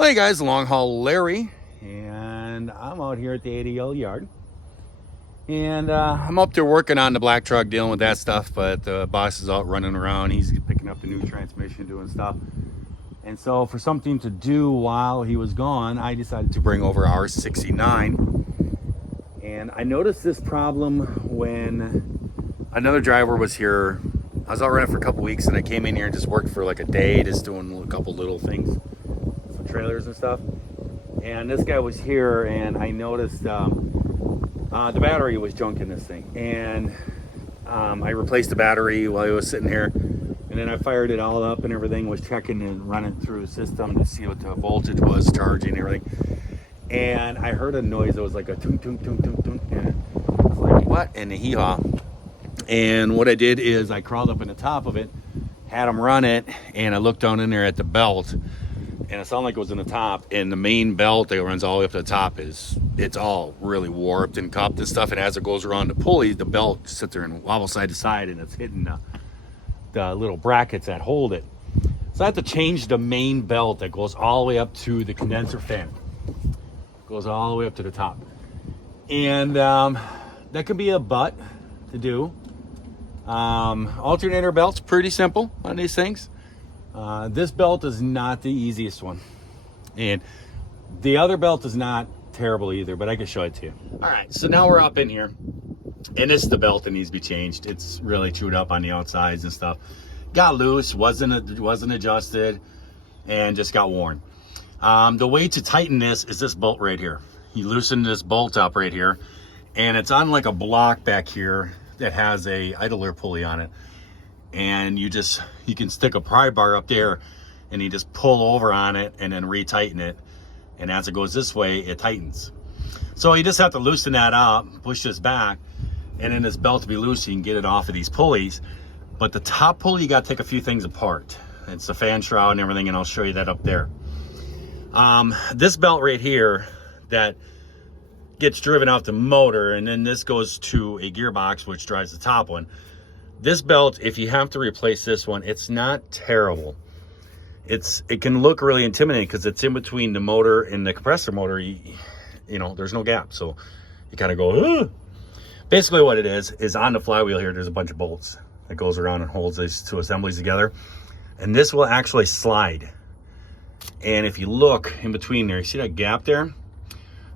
Well, hey guys, Long Haul Larry, and I'm out here at the 80L yard. And I'm up there working on the black truck, dealing with that stuff, but the boss is out running around. He's picking up the new transmission, doing stuff. And so for something to do while he was gone, I decided to bring over our 69. And I noticed this problem when another driver was here. I was out running for a couple weeks, and I came in here and just worked for like a day, just doing a couple little things, some trailers and stuff. And this guy was here, and I noticed the battery was junk in this thing. And I replaced the battery while he was sitting here. And then I fired it all up and everything, was checking and running through the system to see what the voltage was, charging and everything. And I heard a noise that was like a tunk, tunk, tunk, tunk, tunk. And I was like, what in the hee-haw? And what I did is I crawled up in the top of it, had him run it, and I looked down in there at the belt, and it sounded like it was in the top. And the main belt that runs all the way up to the top it's all really warped and cupped and stuff. And as it goes around the pulley, the belt sits there and wobbles side to side, and it's hitting the little brackets that hold it. So I have to change the main belt that goes all the way up to the condenser fan. Goes all the way up to the top. And that can be a butt to do. Alternator belt's pretty simple on these things. This belt is not the easiest one. And the other belt is not terrible either, but I can show it to you. All right, so now we're up in here. And this is the belt that needs to be changed. It's really chewed up on the outsides and stuff. Got loose, wasn't adjusted, and just got worn. The way to tighten this is this bolt right here. You loosen this bolt up right here, and it's on like a block back here that has a idler pulley on it. And you can stick a pry bar up there, and you just pull over on it and then retighten it. And as it goes this way, it tightens. So you just have to loosen that up, push this back, and then this belt to be loose, so you can get it off of these pulleys. But the top pulley, you got to take a few things apart. It's the fan shroud and everything, and I'll show you that up there. This belt right here that gets driven off the motor, and then this goes to a gearbox which drives the top one. This belt, if you have to replace this one, it's not terrible. It can look really intimidating because it's in between the motor and the compressor motor. You know, there's no gap, so you kind of go, ugh. Basically what it is on the flywheel here, there's a bunch of bolts that goes around and holds these two assemblies together. And this will actually slide. And if you look in between there, you see that gap there?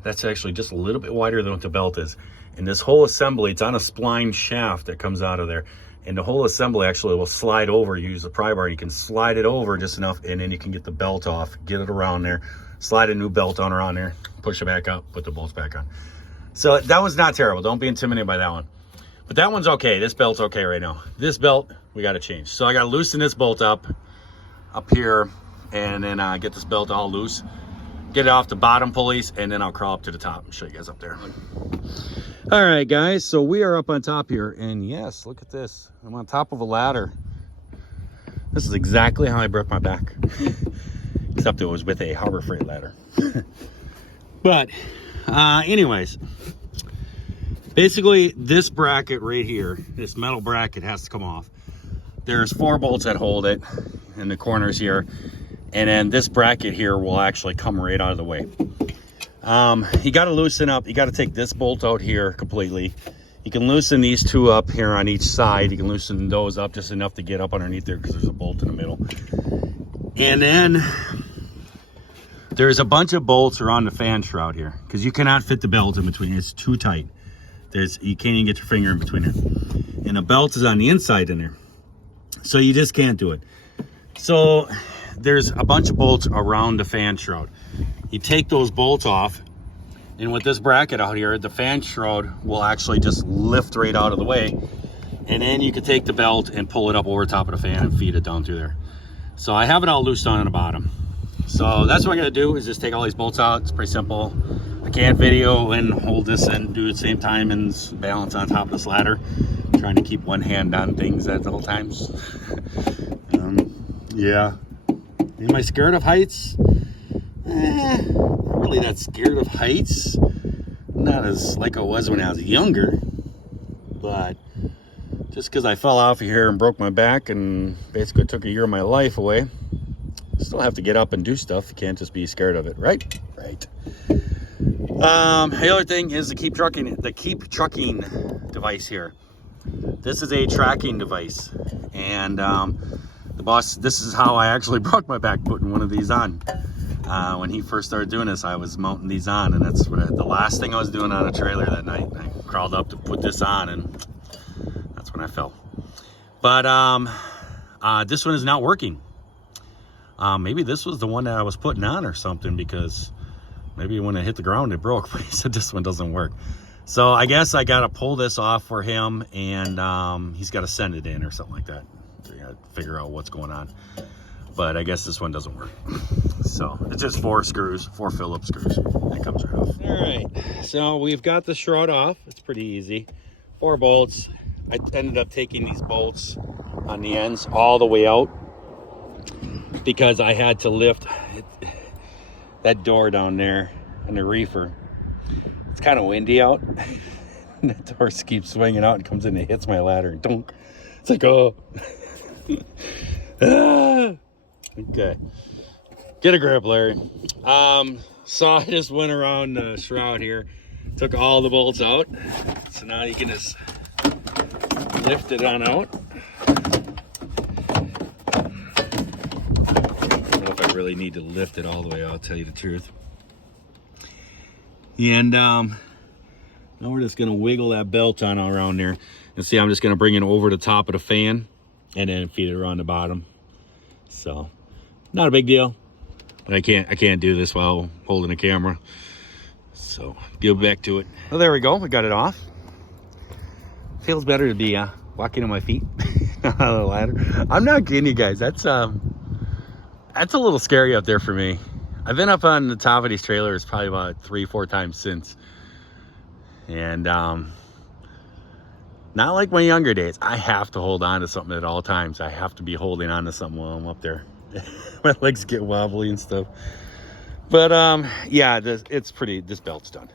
That's actually just a little bit wider than what the belt is. And this whole assembly, it's on a spline shaft that comes out of there. And the whole assembly actually will slide over. You use a pry bar, you can slide it over just enough, and then you can get the belt off, get it around there, slide a new belt on around there, push it back up, put the bolts back on. So that one's not terrible. Don't be intimidated by that one. But that one's okay. This belt's okay right now. This belt, we got to change. So I got to loosen this bolt up here, and then get this belt all loose. Get it off the bottom pulleys, and then I'll crawl up to the top and show you guys up there. All right, guys. So we are up on top here, and yes, look at this. I'm on top of a ladder. This is exactly how I broke my back, except it was with a Harbor Freight ladder. But anyways, basically this bracket right here, this metal bracket has to come off. There's 4 bolts that hold it in the corners here, and then this bracket here will actually come right out of the way. You got to loosen up. You got to take this bolt out here completely. You can loosen these 2 up here on each side. You can loosen those up just enough to get up underneath there because there's a bolt in the middle. And then there's a bunch of bolts around the fan shroud here because you cannot fit the belt in between. It's too tight. You can't even get your finger in between it. And the belt is on the inside in there. So you just can't do it. So there's a bunch of bolts around the fan shroud. You take those bolts off, and with this bracket out here, the fan shroud will actually just lift right out of the way. And then you can take the belt and pull it up over top of the fan and feed it down through there. So I have it all loose down on the bottom. So that's what I'm gonna do, is just take all these bolts out. It's pretty simple. I can't video and hold this and do it at the same time and balance on top of this ladder. Trying to keep one hand on things at all times. Yeah. Am I scared of heights? Not really that scared of heights. Not as like I was when I was younger. But just because I fell off of here and broke my back and basically took a year of my life away, still have to get up and do stuff. You can't just be scared of it, right? Right. The other thing is the keep trucking device here. This is a tracking device, and the boss, this is how I actually broke my back putting one of these on. When he first started doing this, I was mounting these on, and that's what the last thing I was doing on a trailer that night. I crawled up to put this on, and that's when I fell. But this one is not working. Maybe this was the one that I was putting on or something, because maybe when it hit the ground it broke, but he said this one doesn't work. So I guess I got to pull this off for him, and he's got to send it in or something like that. So I got to figure out what's going on. But I guess this one doesn't work. So it's just 4 screws, 4 Phillips screws. It comes right off. All right, so we've got the shroud off. It's pretty easy. 4 bolts. I ended up taking these bolts on the ends all the way out because I had to lift that door down there in the reefer. It's kind of windy out. And that door keeps swinging out and comes in and hits my ladder. And dunk. It's like, oh. Okay. Get a grip, Larry. So I just went around the shroud here, took all the bolts out. So now you can just lift it on out. I don't know if I really need to lift it all the way out, I'll tell you the truth. And now we're just gonna wiggle that belt on around there. And see, I'm just gonna bring it over the top of the fan and then feed it around the bottom. So, not a big deal. But I can't do this while holding a camera. So, get back to it. Well, there we go, we got it off. Feels better to be walking on my feet, not on the ladder. I'm not kidding you guys, that's a little scary up there for me. I've been up on the top of these trailers probably about 3-4 times since. And not like my younger days. I have to hold on to something at all times. I have to be holding on to something while I'm up there. My legs get wobbly and stuff. But yeah, this belt's done.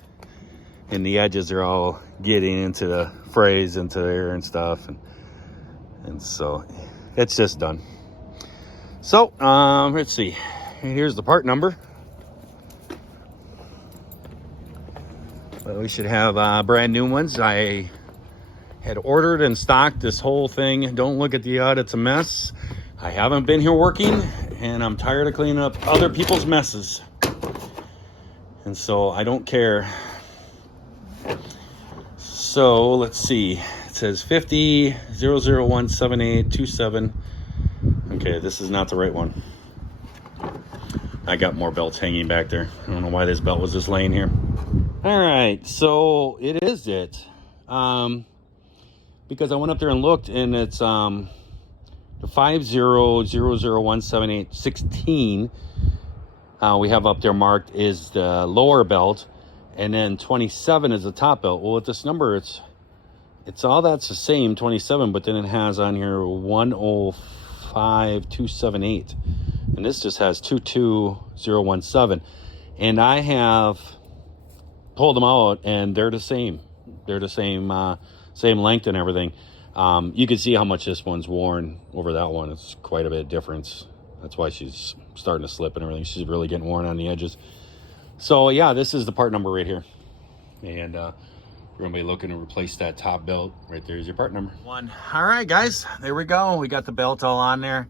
And the edges are all getting into the frays into there and stuff. And so it's just done. So let's see. Here's the part number. Well, we should have brand new ones. I had ordered and stocked this whole thing. Don't look at the yacht, it's a mess. I haven't been here working, and I'm tired of cleaning up other people's messes. And so I don't care. So let's see. It says 50-0017827. Okay, this is not the right one. I got more belts hanging back there. I don't know why this belt was just laying here. All right, so it is it. Because I went up there and looked, and it's the 50-0017816 we have up there marked is the lower belt, and then 27 is the top belt. Well, with this number, it's all that's the same, 27, but then it has on here 105278. And this just has 22017. And I have pulled them out, and they're the same. They're the same length and everything. You can see how much this one's worn over that one. It's quite a bit of difference. That's why she's starting to slip and everything. She's really getting worn on the edges. So yeah, this is the part number right here. And we're gonna be looking to replace that top belt. Right there's your part number. All right, guys, there we go. We got the belt all on there.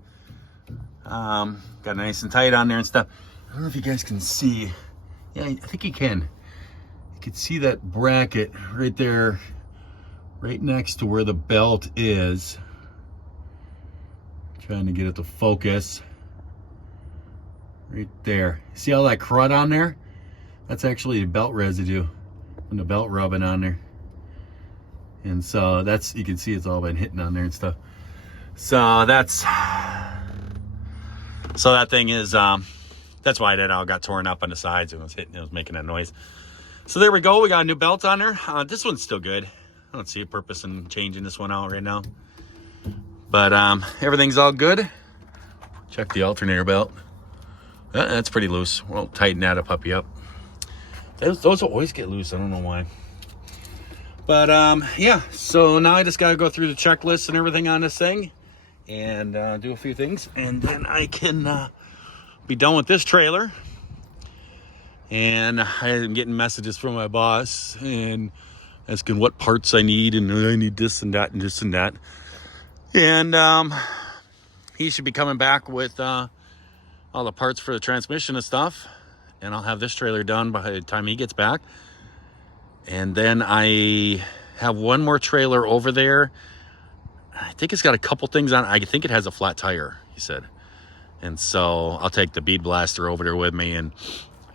Got it nice and tight on there and stuff. I don't know if you guys can see. Yeah, I think you can. You can see that bracket right there, right next to where the belt is. Trying to get it to focus. Right there. See all that crud on there? That's actually belt residue from the belt rubbing on there. And so that's, you can see it's all been hitting on there and stuff. So that thing is, that's why that all got torn up on the sides. It was hitting, it was making that noise. So there we go. We got a new belt on there. This one's still good. I don't see a purpose in changing this one out right now. But everything's all good. Check the alternator belt. That's pretty loose. We'll tighten that puppy up. Those will always get loose. I don't know why. But yeah, so now I just got to go through the checklist and everything on this thing and do a few things. And then I can be done with this trailer. And I'm getting messages from my boss and asking what parts I need, and I need this and that and this and that. And he should be coming back with all the parts for the transmission and stuff. And I'll have this trailer done by the time he gets back. And then I have one more trailer over there. I think it's got a couple things on it. I think it has a flat tire, he said. And so I'll take the bead blaster over there with me, and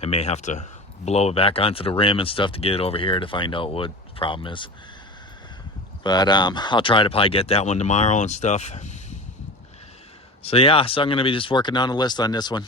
I may have to blow it back onto the rim and stuff to get it over here to find out what the problem is. But I'll try to probably get that one tomorrow and stuff. So yeah, so I'm going to be just working on a list on this one.